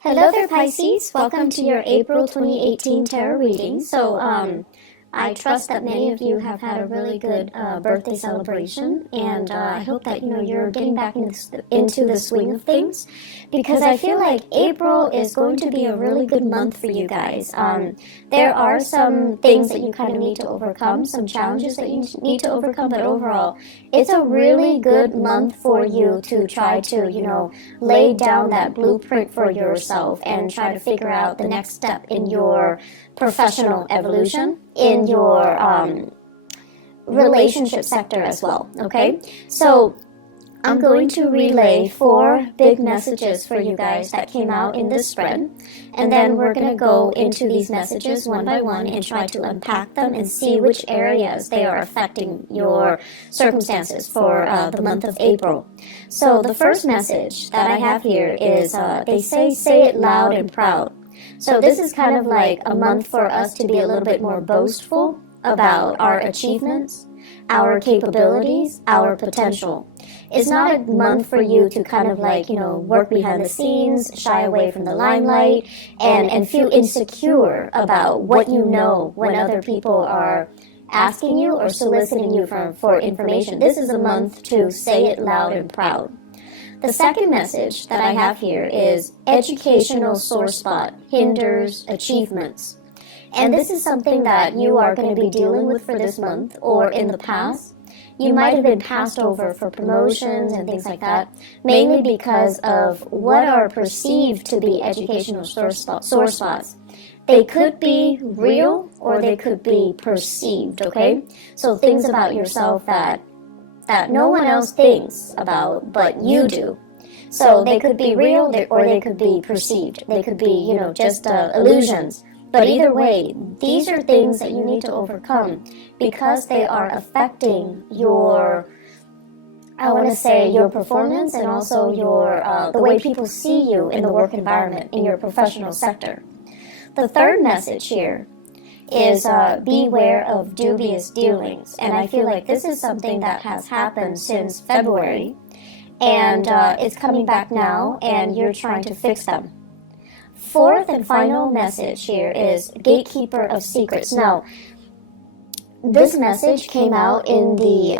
Hello there, Pisces. Welcome to your April 2018 tarot reading. I trust that many of you have had a really good birthday celebration, and I hope that you're getting back into the swing of things, because I feel like April is going to be a really good month for you guys. There are some things that you kind of need to overcome, some challenges that you need to overcome, but overall, it's a really good month for you to try to lay down that blueprint for yourself and try to figure out the next step in your professional evolution, in your relationship sector as well, okay? So I'm going to relay 4 big messages for you guys that came out in this spread, and then we're going to go into these messages one by one and try to unpack them and see which areas they are affecting your circumstances for the month of April. So the first message that I have here is, they say it loud and proud. So this is kind of like a month for us to be a little bit more boastful about our achievements, our capabilities, our potential. It's not a month for you to kind of work behind the scenes, shy away from the limelight, and feel insecure about what you know when other people are asking you or soliciting you for information. This is a month to say it loud and proud. The second message that I have here is educational sore spot hinders achievements. And this is something that you are going to be dealing with for this month, or in the past. You might have been passed over for promotions and things like that, mainly because of what are perceived to be educational sore spots. They could be real or they could be perceived, okay? So things about yourself that no one else thinks about, but you do. So they could be real or they could be perceived. They could be, just illusions. But either way, these are things that you need to overcome because they are affecting your performance and also the way people see you in the work environment, in your professional sector. The third message here is beware of dubious dealings. And I feel like this is something that has happened since February, and it's coming back now, and you're trying to fix them. Fourth and final message here is gatekeeper of secrets. Now, this message came out in the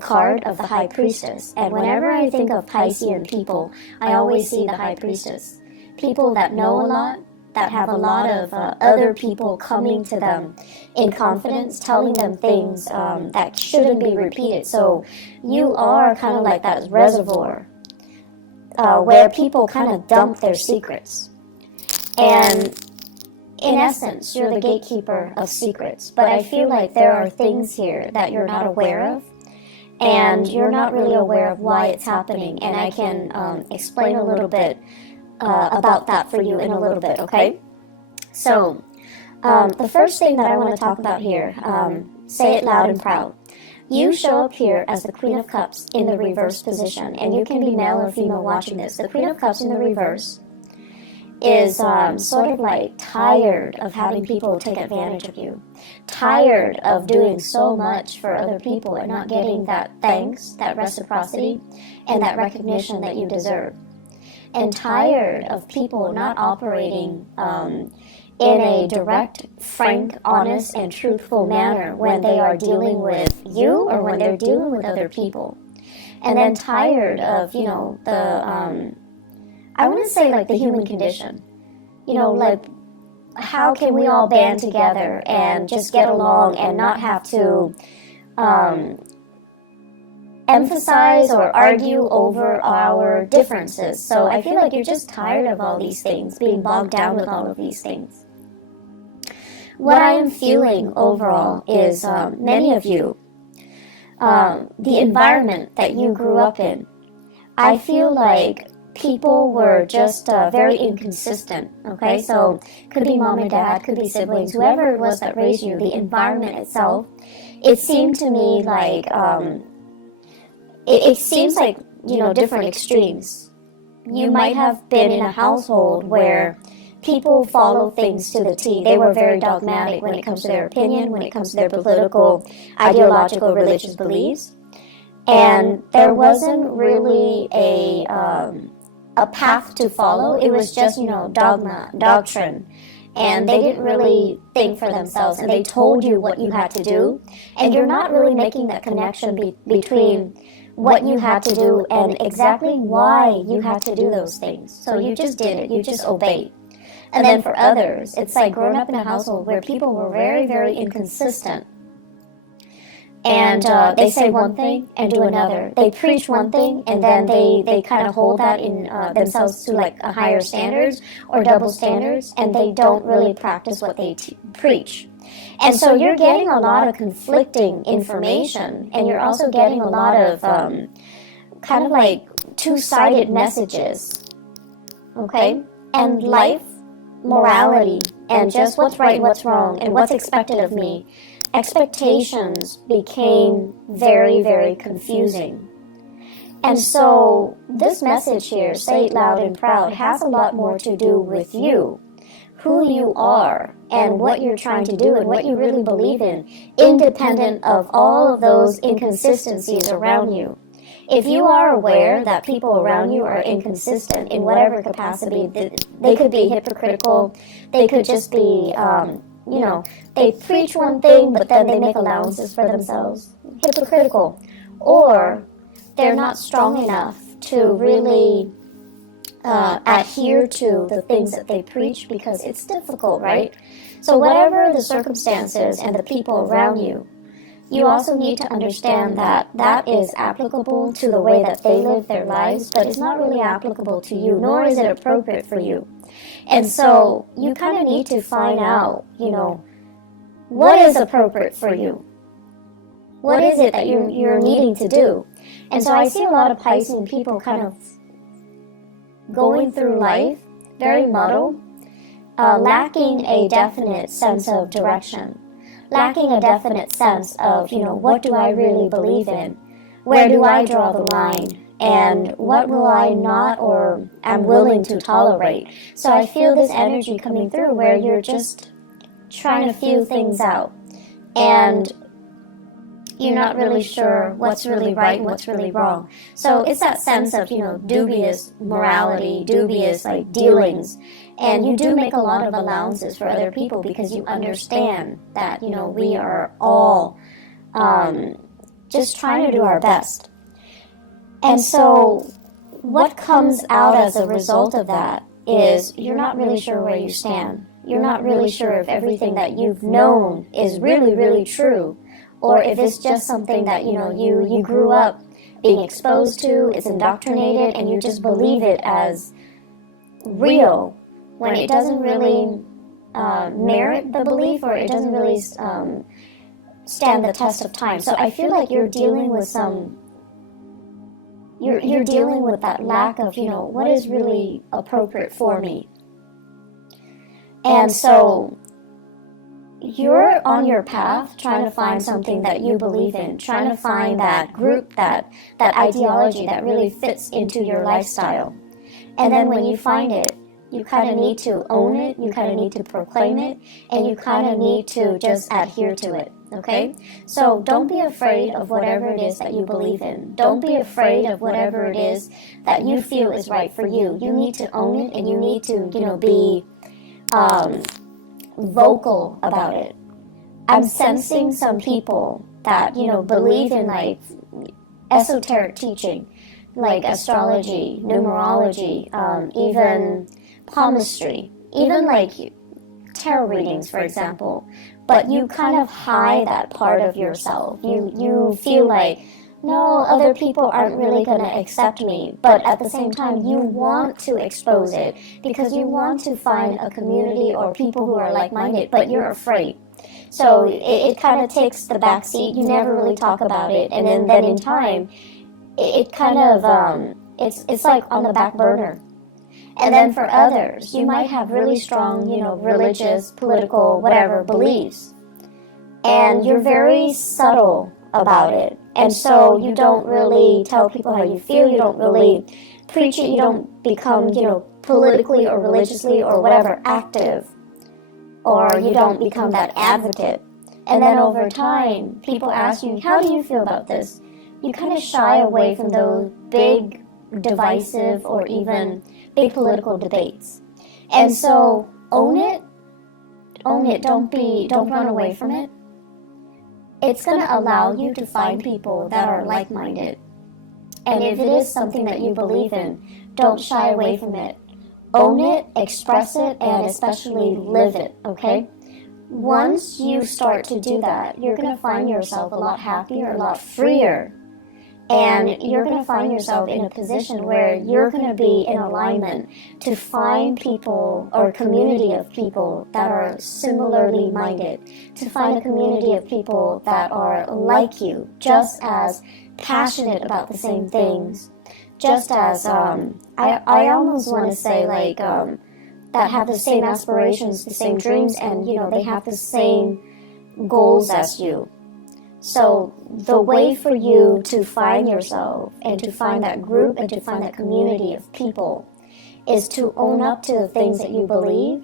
card of the High Priestess, and whenever I think of Piscean people, I always see the High Priestess. People that know a lot, that have a lot of other people coming to them in confidence, telling them things that shouldn't be repeated. So you are kind of like that reservoir where people kind of dump their secrets. And in essence, you're the gatekeeper of secrets. But I feel like there are things here that you're not aware of, and you're not really aware of why it's happening. And I can explain a little bit about that for you in a little bit, okay? So, the first thing that I want to talk about here, say it loud and proud. You show up here as the Queen of Cups in the reverse position, and you can be male or female watching this. The Queen of Cups in the reverse is sort of like tired of having people take advantage of you, tired of doing so much for other people and not getting that thanks, that reciprocity, and that recognition that you deserve. And tired of people not operating in a direct, frank, honest, and truthful manner when they are dealing with you or when they're dealing with other people. And then tired of, I want to say like the human condition. How can we all band together and just get along and not have to emphasize or argue over our differences? So I feel like you're just tired of all these things, being bogged down with all of these things. What I am feeling overall is many of you, the environment that you grew up in, I feel like people were just very inconsistent, okay? So could be mom and dad, could be siblings, whoever it was that raised you, the environment itself, it seemed to me like it seems like, different extremes. You might have been in a household where people follow things to the T. They were very dogmatic when it comes to their opinion, when it comes to their political, ideological, religious beliefs. And there wasn't really a path to follow. It was just, dogma, doctrine. And they didn't really think for themselves, and they told you what you had to do. And you're not really making that connection between what you had to do and exactly why you had to do those things. So you just did it. You just obeyed. And then for others, it's like growing up in a household where people were very, very inconsistent. And they say one thing and do another. They preach one thing and then they kind of hold that in themselves to like a higher standards or double standards, and they don't really practice what they preach. And so you're getting a lot of conflicting information, and you're also getting a lot of kind of like two-sided messages. Okay? And life, morality, and just what's right and what's wrong and what's expected of me. Expectations became very, very confusing. And so this message here, Say It Loud and Proud, has a lot more to do with you, who you are, and what you're trying to do and what you really believe in, independent of all of those inconsistencies around you. If you are aware that people around you are inconsistent in whatever capacity, they could be hypocritical, they could just be they preach one thing, but then they make allowances for themselves. Hypocritical. Or they're not strong enough to really adhere to the things that they preach because it's difficult, right? So whatever the circumstances and the people around you, you also need to understand that that is applicable to the way that they live their lives, but it's not really applicable to you, nor is it appropriate for you. And so you kind of need to find out, what is appropriate for you? What is it that you're needing to do? And so I see a lot of Piscean people kind of going through life very muddled, lacking a definite sense of direction, lacking a definite sense of, what do I really believe in? Where do I draw the line? And what will I not or am willing to tolerate? So I feel this energy coming through where you're just trying to feel things out. And you're not really sure what's really right and what's really wrong. So it's that sense of, dubious morality, dubious like dealings. And you do make a lot of allowances for other people because you understand that, we are all just trying to do our best. And so what comes out as a result of that is you're not really sure where you stand. You're not really sure if everything that you've known is really, really true, or if it's just something that, you grew up being exposed to, it's indoctrinated, and you just believe it as real when it doesn't really merit the belief, or it doesn't really stand the test of time. So I feel like you're dealing with you're dealing with that lack of, what is really appropriate for me. And so you're on your path trying to find something that you believe in, trying to find that group, that ideology that really fits into your lifestyle. And then when you find it, you kind of need to own it, you kind of need to proclaim it, and you kind of need to just adhere to it, okay? So don't be afraid of whatever it is that you believe in. Don't be afraid of whatever it is that you feel is right for you. You need to own it, and you need to, be vocal about it. I'm sensing some people that, believe in like esoteric teaching, like astrology, numerology, even palmistry, even like tarot readings, for example. But you kind of hide that part of yourself. You feel like, no, other people aren't really going to accept me. But at the same time, you want to expose it because you want to find a community or people who are like-minded, but you're afraid. So it kind of takes the back seat. You never really talk about it. And then in time, it kind of, it's like on the back burner. And then for others, you might have really strong, religious, political, whatever beliefs. And you're very subtle about it. And so you don't really tell people how you feel. You don't really preach it. You don't become, politically or religiously or whatever active. Or you don't become that advocate. And then over time, people ask you, how do you feel about this? You kind of shy away from those big, divisive, or even big political debates. And so own it, don't run away from it. It's going to allow you to find people that are like-minded. And if it is something that you believe in, don't shy away from it. Own it, express it, and especially live it, okay? Once you start to do that, you're going to find yourself a lot happier, a lot freer. And you're going to find yourself in a position where you're going to be in alignment to find people or a community of people that are similarly minded, to find a community of people that are like you, just as passionate about the same things, just as, I almost want to say like, that have the same aspirations, the same dreams, and, you know, they have the same goals as you. So the way for you to find yourself and to find that group and to find that community of people is to own up to the things that you believe,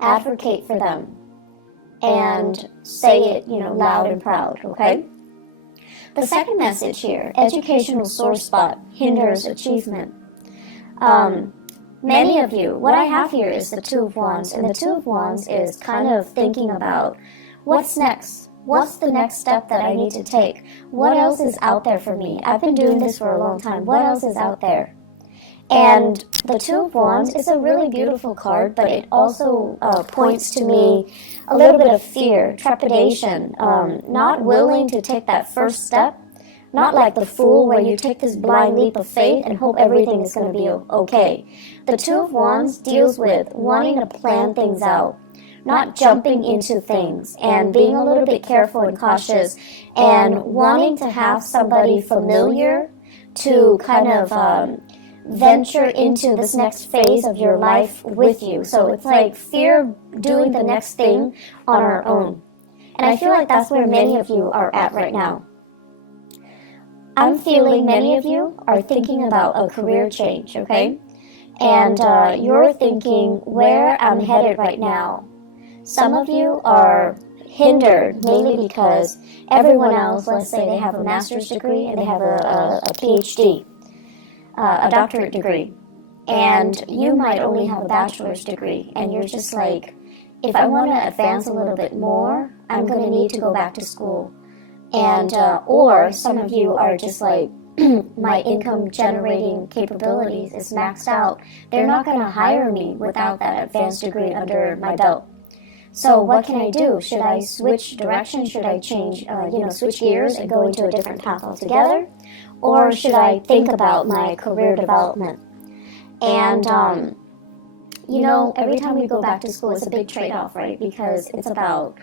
advocate for them, and say it, you know, loud and proud, okay? The second message here, educational sore spot hinders achievement. Many of you, what I have here is the Two of Wands, and the Two of Wands is kind of thinking about what's next. What's the next step that I need to take? What else is out there for me? I've been doing this for a long time. What else is out there? And the Two of Wands is a really beautiful card, but it also points to me a little bit of fear, trepidation, not willing to take that first step, not like the Fool where you take this blind leap of faith and hope everything is going to be okay. The Two of Wands deals with wanting to plan things out, not jumping into things and being a little bit careful and cautious and wanting to have somebody familiar to kind of venture into this next phase of your life with you. So it's like fear of doing the next thing on our own. And I feel like that's where many of you are at right now. I'm feeling many of you are thinking about a career change, okay? And you're thinking where I'm headed right now. Some of you are hindered mainly because everyone else, let's say they have a master's degree and they have a PhD, a doctorate degree, and you might only have a bachelor's degree, and you're just like, if I want to advance a little bit more, I'm going to need to go back to school. And or some of you are just like, my income generating capabilities is maxed out. They're not going to hire me without that advanced degree under my belt. So what can I do? Should I switch direction? Should I change, switch gears and go into a different path altogether? Or should I think about my career development? And, every time we go back to school, it's a big trade-off, right? Because it's about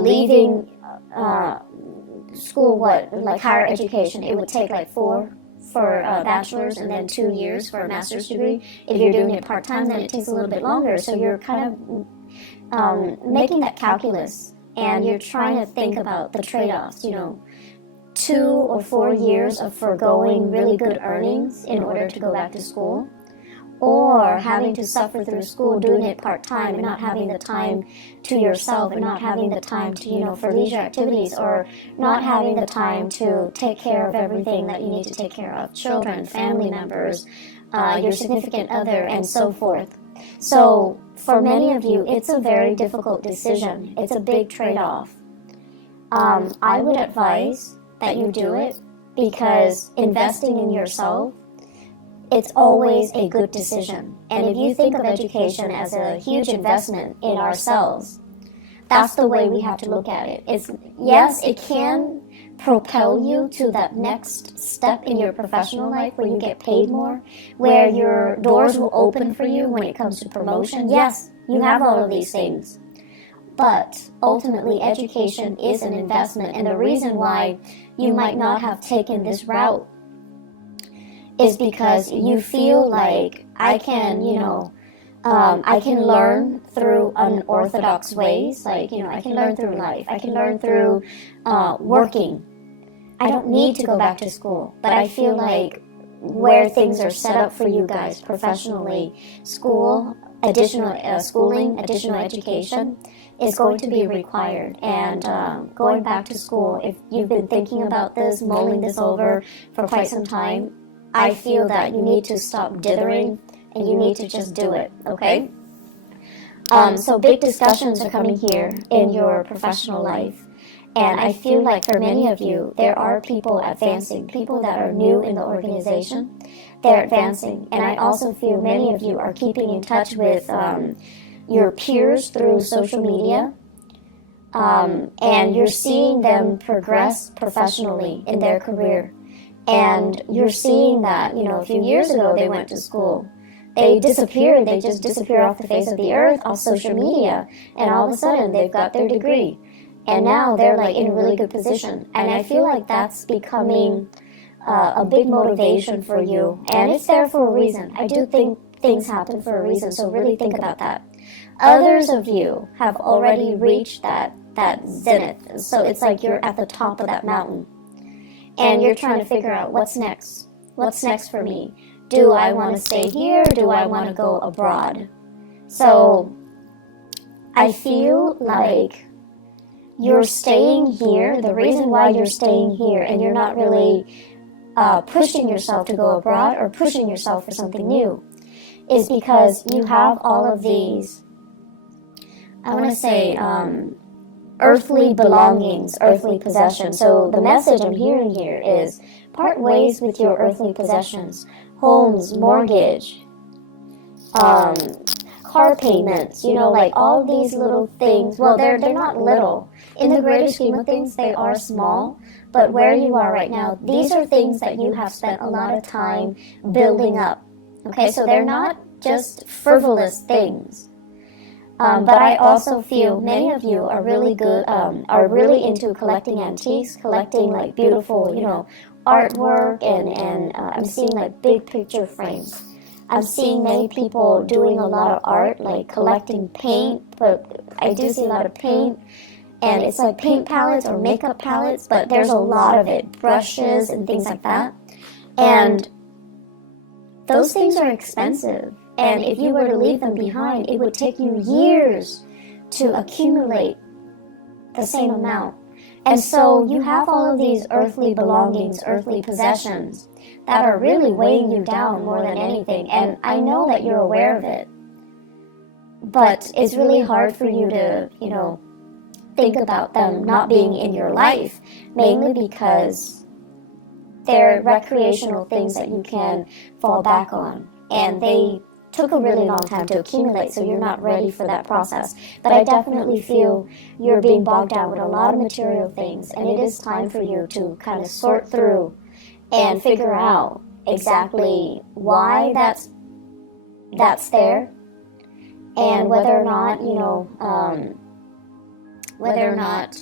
leaving school, like higher education. It would take like 4 for a bachelor's and then 2 years for a master's degree. If you're doing it part-time, then it takes a little bit longer. So you're kind of making that calculus, and you're trying to think about the trade-offs, 2 or 4 years of foregoing really good earnings in order to go back to school, or having to suffer through school, doing it part-time and not having the time to yourself and not having the time to, for leisure activities, or not having the time to take care of everything that you need to take care of, children, family members, your significant other, and so forth. So for many of you, it's a very difficult decision. It's a big trade-off. I would advise that you do it because investing in yourself, it's always a good decision. And if you think of education as a huge investment in ourselves, that's the way we have to look at it. Yes, it can propel you to that next step in your professional life where you get paid more, where your doors will open for you when it comes to promotion. Yes, you have all of these things. But ultimately, education is an investment. And the reason why you might not have taken this route is because you feel like I can learn through unorthodox ways. Like, I can learn through life. I can learn through working. I don't need to go back to school. But I feel like where things are set up for you guys professionally, school, additional schooling, additional education is going to be required. And going back to school, if you've been thinking about this, mulling this over for quite some time, I feel that you need to stop dithering and you need to just do it, okay? So big discussions are coming here in your professional life. And I feel like for many of you, there are people advancing, people that are new in the organization. They're advancing. And I also feel many of you are keeping in touch with your peers through social media. And you're seeing them progress professionally in their career. And you're seeing that, a few years ago they went to school. They disappeared. They just disappear off the face of the earth, off social media. And all of a sudden, they've got their degree. And now they're like in a really good position. And I feel like that's becoming a big motivation for you. And it's there for a reason. I do think things happen for a reason, so really think about that. Others of you have already reached that zenith. So it's like you're at the top of that mountain. And you're trying to figure out what's next. What's next for me? Do I want to stay here? Do I want to go abroad? So I feel like you're staying here. The reason why you're staying here and you're not really pushing yourself to go abroad or pushing yourself for something new is because you have all of these, I want to say, earthly belongings, earthly possessions. So the message I'm hearing here is part ways with your earthly possessions. Homes, mortgage, car payments, like all these little things. Well, they're not little. In the greater scheme of things, they are small. But where you are right now, these are things that you have spent a lot of time building up. Okay, so they're not just frivolous things. But I also feel many of you are really good, are really into collecting antiques, collecting like beautiful, artwork, and I'm seeing like big picture frames. I'm seeing many people doing a lot of art, like collecting paint, but I do see a lot of paint, and it's like paint palettes or makeup palettes, but there's a lot of it, brushes and things like that. And those things are expensive. And if you were to leave them behind, it would take you years to accumulate the same amount. And so you have all of these earthly belongings, earthly possessions that are really weighing you down more than anything. And I know that you're aware of it. But it's really hard for you to, think about them not being in your life, mainly because they're recreational things that you can fall back on. And they took a really long time to accumulate, so you're not ready for that process. But I definitely feel you're being bogged down with a lot of material things, and it is time for you to kind of sort through and figure out exactly why that's there, and whether or not, whether or not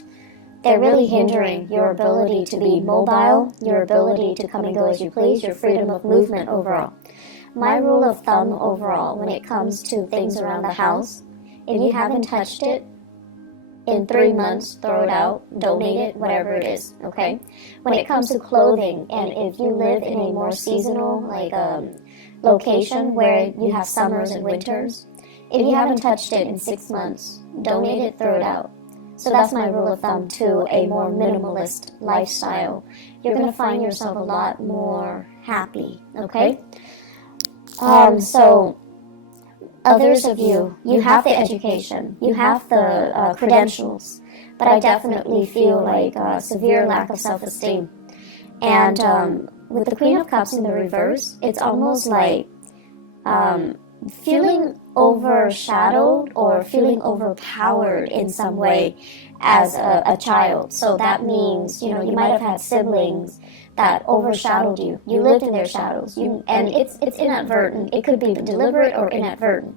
they're really hindering your ability to be mobile, your ability to come and go as you please, your freedom of movement overall. My rule of thumb overall when it comes to things around the house, if you haven't touched it in 3 months, throw it out, donate it, whatever it is, okay? When it comes to clothing, and if you live in a more seasonal location where you have summers and winters, if you haven't touched it in 6 months, donate it, throw it out. So that's my rule of thumb to a more minimalist lifestyle. You're going to find yourself a lot more happy, okay? So others of you, you have the education, you have the credentials, but I definitely feel like a severe lack of self-esteem. And with the Queen of Cups in the reverse, it's almost like feeling overshadowed or feeling overpowered in some way as a child. So that means, you might have had siblings that overshadowed you. You lived in their shadows. And it's inadvertent. It could be deliberate or inadvertent.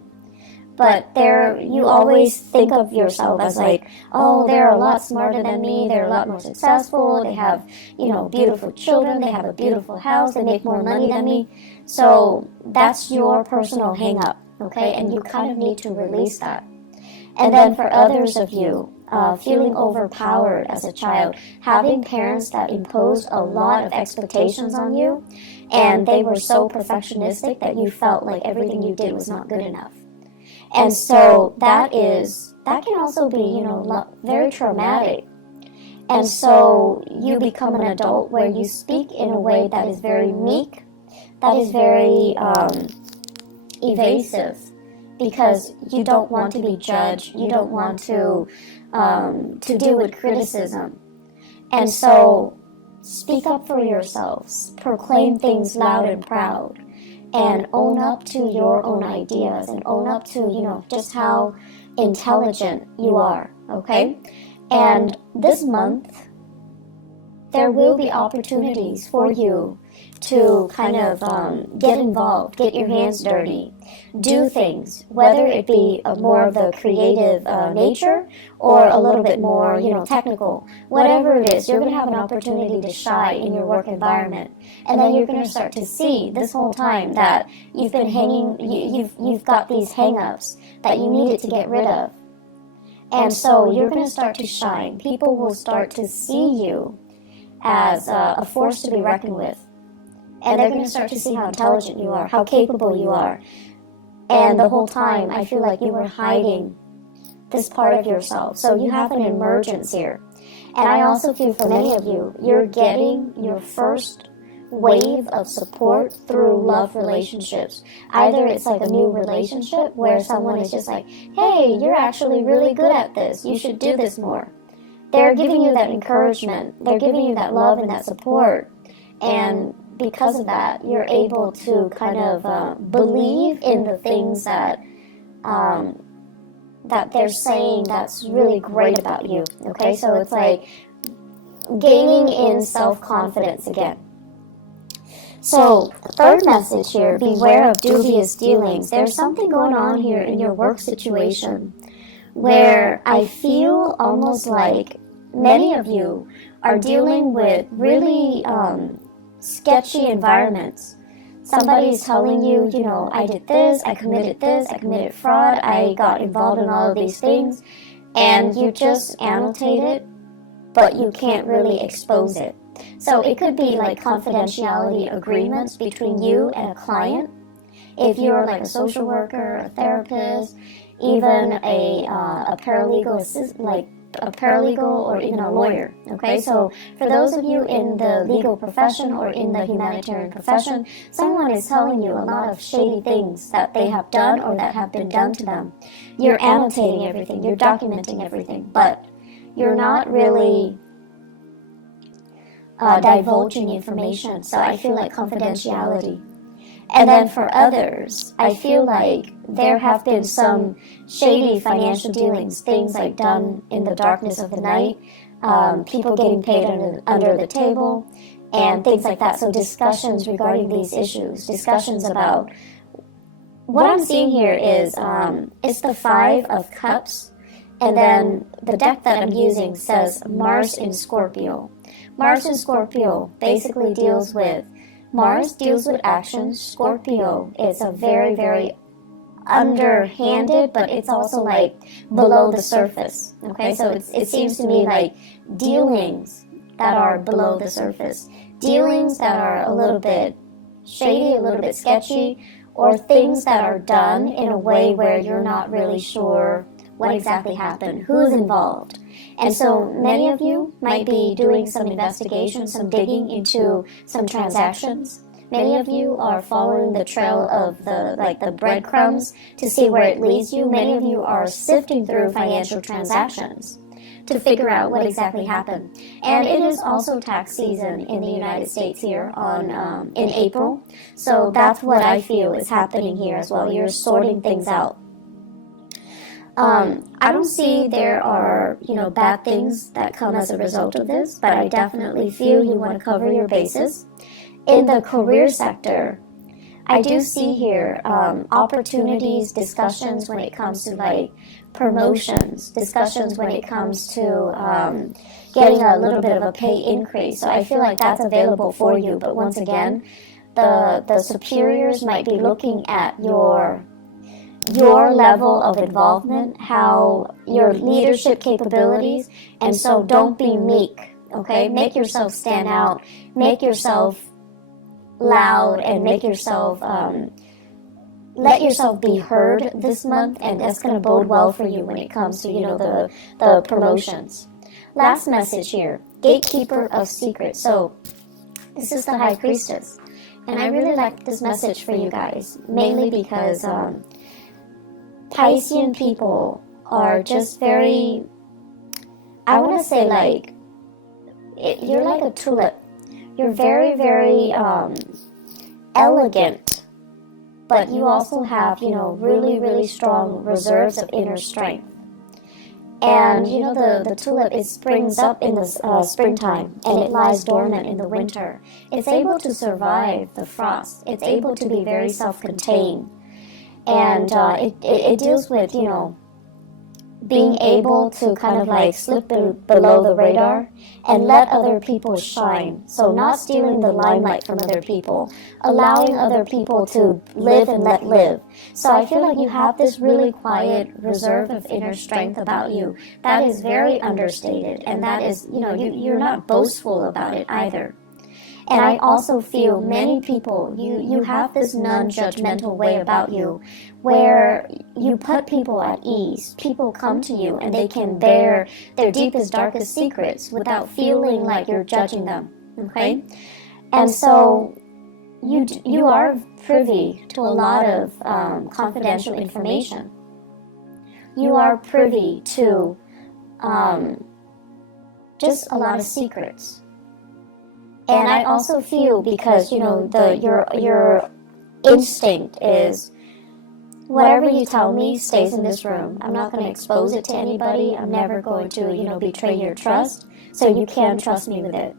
But you always think of yourself as like, oh, they're a lot smarter than me. They're a lot more successful. They have, beautiful children. They have a beautiful house. They make more money than me. So that's your personal hang-up, okay? And you kind of need to release that. And then for others of you, feeling overpowered as a child, having parents that imposed a lot of expectations on you, and they were so perfectionistic that you felt like everything you did was not good enough. And so that can also be, very traumatic. And so you become an adult where you speak in a way that is very meek, that is very evasive because you don't want to be judged. You don't want to deal with criticism. And so speak up for yourselves. Proclaim things loud and proud. And own up to your own ideas. And own up to, you know, just how intelligent you are. Okay? And this month, there will be opportunities for you to kind of get involved, get your hands dirty, do things, whether it be more of the creative nature or a little bit more, you know, technical. Whatever it is, you're going to have an opportunity to shine in your work environment. And then you're going to start to see this whole time that you've been hanging, you've got these hang-ups that you needed to get rid of. And so you're going to start to shine. People will start to see you as a force to be reckoned with. And they're going to start to see how intelligent you are, how capable you are. And the whole time, I feel like you were hiding this part of yourself. So you have an emergence here. And I also feel for many of you, you're getting your first wave of support through love relationships. Either it's like a new relationship where someone is just like, hey, you're actually really good at this. You should do this more. They're giving you that encouragement. They're giving you that love and that support. And because of that, you're able to kind of believe in the things that that they're saying that's really great about you. Okay, so it's like gaining in self-confidence again. So, third message here, beware of dubious dealings. There's something going on here in your work situation where I feel almost like many of you are dealing with really sketchy environments. Somebody's telling you, you know, I did this, I committed fraud, I got involved in all of these things, and you just annotate it, but you can't really expose it. So it could be like confidentiality agreements between you and a client. If you're like a social worker, a therapist, even a paralegal assistant, like a paralegal or even a lawyer. Okay, so for those of you in the legal profession or in the humanitarian profession, someone is telling you a lot of shady things that they have done or that have been done to them. You're annotating everything, you're documenting everything, but you're not really divulging information. So I feel like confidentiality. And then for others, I feel like there have been some shady financial dealings, things like done in the darkness of the night, people getting paid under the table, and things like that. So discussions regarding these issues, discussions about what I'm seeing here is it's the 5 of Cups, and then the deck that I'm using says Mars in Scorpio. Mars in Scorpio basically deals with Mars deals with action. Scorpio is a very, very underhanded, but it's also like below the surface. Okay, so it seems to me like dealings that are below the surface, dealings that are a little bit shady, a little bit sketchy, or things that are done in a way where you're not really sure what exactly happened, who's involved. And so many of you might be doing some investigation, some digging into some transactions. Many of you are following the trail of the breadcrumbs to see where it leads you. Many of you are sifting through financial transactions to figure out what exactly happened. And it is also tax season in the United States here in April. So that's what I feel is happening here as well. You're sorting things out. I don't see there are, bad things that come as a result of this, but I definitely feel you want to cover your bases. In the career sector, I do see here opportunities, discussions when it comes to like promotions, discussions when it comes to getting a little bit of a pay increase. So I feel like that's available for you. But once again, the superiors might be looking at your level of involvement, how your leadership capabilities, and so don't be meek, okay? Make yourself stand out, make yourself loud, and make yourself, let yourself be heard this month, and that's going to bode well for you when it comes to, the promotions. Last message here, gatekeeper of secrets. So this is the High Priestess. And I really like this message for you guys, mainly because Piscean people are just very, I want to say like, you're like a tulip. You're very, very elegant, but you also have, you know, really, really strong reserves of inner strength. And, you know, the tulip, it springs up in the springtime, and it lies dormant in the winter. It's able to survive the frost. It's able to be very self-contained. And it deals with, you know, being able to kind of like slip below the radar and let other people shine. So not stealing the limelight from other people, allowing other people to live and let live. So I feel like you have this really quiet reserve of inner strength about you that is very understated, and that is, you know, you're not boastful about it either. And I also feel many people, you have this non-judgmental way about you where you put people at ease. People come to you and they can bear their deepest, darkest secrets without feeling like you're judging them, okay? And so you are privy to a lot of confidential information. You are privy to just a lot of secrets. And I also feel, because, you know, your instinct is, whatever you tell me stays in this room. I'm not going to expose it to anybody. I'm never going to, you know, betray your trust. So you can trust me with it.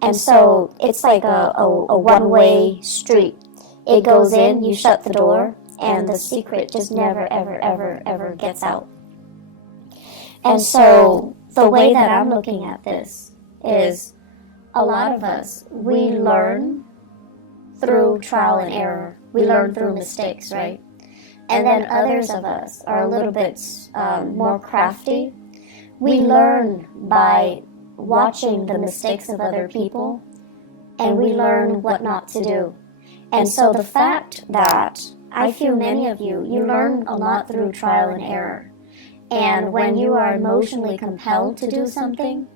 And so it's like a one-way street. It goes in, you shut the door, and the secret just never, ever, ever, ever gets out. And so the way that I'm looking at this is, a lot of us, we learn through trial and error. We learn through mistakes, right? And then others of us are a little bit more crafty. We learn by watching the mistakes of other people, and we learn what not to do. And so the fact that I feel many of you learn a lot through trial and error. And when you are emotionally compelled to do something,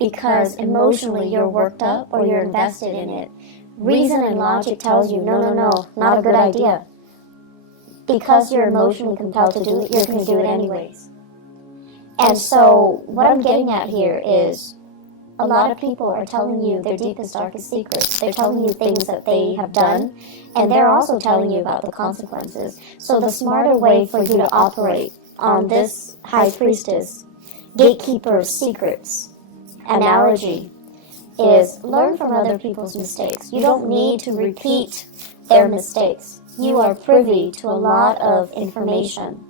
because emotionally you're worked up or you're invested in it, reason and logic tells you, no, not a good idea. Because you're emotionally compelled to do it, you're going to do it anyways. And so what I'm getting at here is, a lot of people are telling you their deepest, darkest secrets. They're telling you things that they have done, and they're also telling you about the consequences. So the smarter way for you to operate on this high priestess, gatekeeper of secrets analogy is, learn from other people's mistakes. You don't need to repeat their mistakes. You are privy to a lot of information,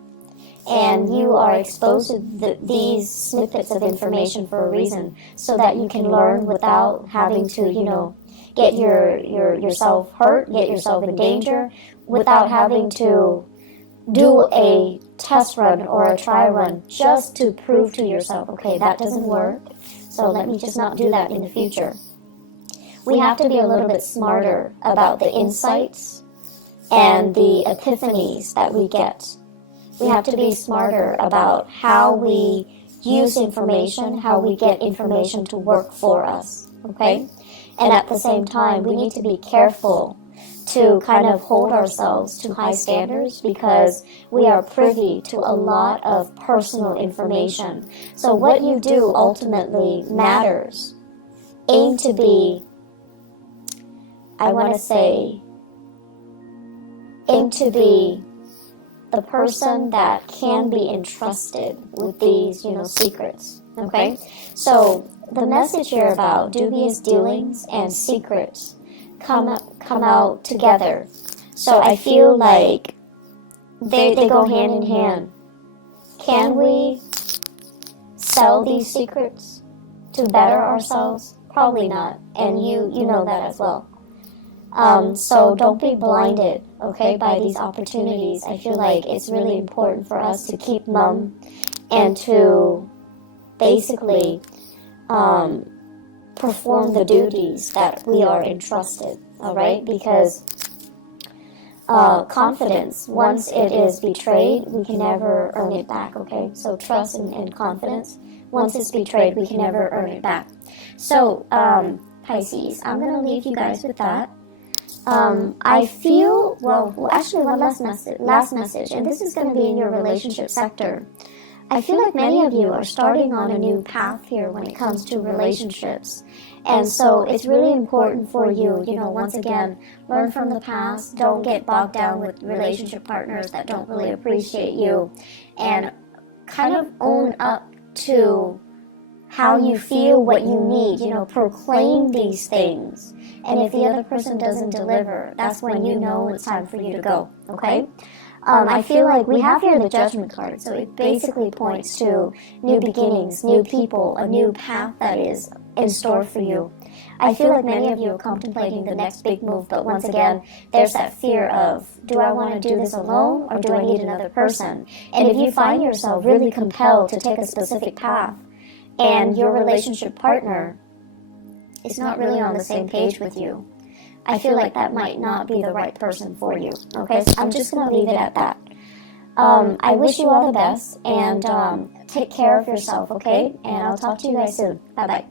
and you are exposed to these snippets of information for a reason, so that you can learn without having to, you know, get yourself hurt, get yourself in danger, without having to do a test run or a try run just to prove to yourself, okay, that doesn't work, so let me just not do that in the future. We have to be a little bit smarter about the insights and the epiphanies that we get. We have to be smarter about how we use information, how we get information to work for us, okay? And at the same time, we need to be careful to kind of hold ourselves to high standards, because we are privy to a lot of personal information. So what you do ultimately matters. Aim to be, aim to be the person that can be entrusted with these, you know, secrets, okay? So the message here about dubious dealings and secrets come out together. So I feel like they go hand in hand. Can we sell these secrets to better ourselves? Probably not, and you know that as well. So don't be blinded, okay, by these opportunities. I feel like it's really important for us to keep mum and to basically perform the duties that we are entrusted, all right? Because confidence, once it is betrayed, we can never earn it back, okay? So trust and confidence, once it's betrayed, we can never earn it back. So, Pisces, I'm going to leave you guys with that. I feel, well, actually one last message, and this is going to be in your relationship sector. I feel like many of you are starting on a new path here when it comes to relationships. And so it's really important for you, once again, learn from the past. Don't get bogged down with relationship partners that don't really appreciate you. And kind of own up to how you feel, what you need, proclaim these things. And if the other person doesn't deliver, that's when you know it's time for you to go, okay? I feel like we have here the Judgment card, so it basically points to new beginnings, new people, a new path that is in store for you. I feel like many of you are contemplating the next big move, but once again, there's that fear of, do I want to do this alone, or do I need another person? And if you find yourself really compelled to take a specific path, and your relationship partner is not really on the same page with you, I feel like that might not be the right person for you. Okay, so I'm just going to leave it at that. I wish you all the best, and take care of yourself, okay? And I'll talk to you guys soon. Bye-bye.